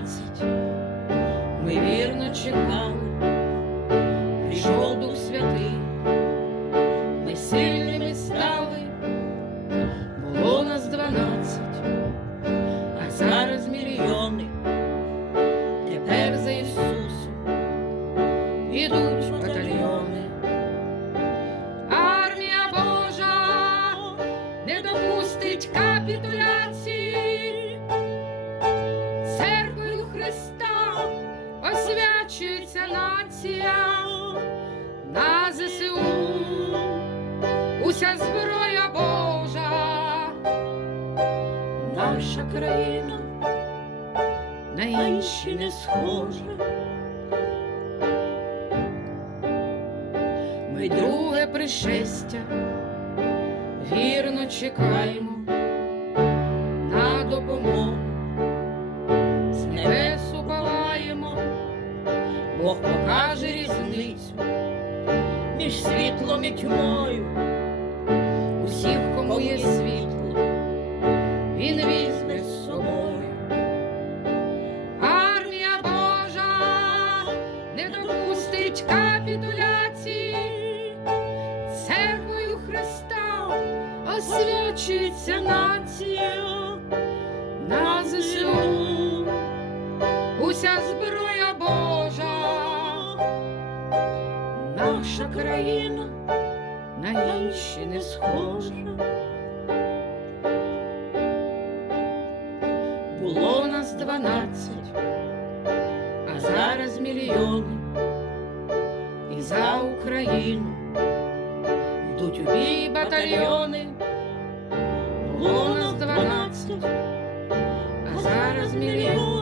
12 ми вірно чекали, прийшов Дух Святий, ми сильними стали, було нас 12, а зараз мільйони, тепер за Ісусом ідуть батальйони. Армія Божа не допустить капітуляції, церквою Христа освячується нація, на ЗСУ уся зброя Божа, наша країна на інші не схожа. Ми друге пришестя вірно чекаємо на допомогу, з небесу палаємо, Бог покаже різницю між світлом і тьмою. Усіх, кому є світло, Він візьме з собою. Армія Божа не допустить капітуляції, церквою Христа освячується нація, на ЗСУ уся зброя Божа, наша країна на інші не схожа. Було нас 12, а зараз мільйони, і за Україну йдуть у бій батальйони. Було нас 12, а зараз мільйони,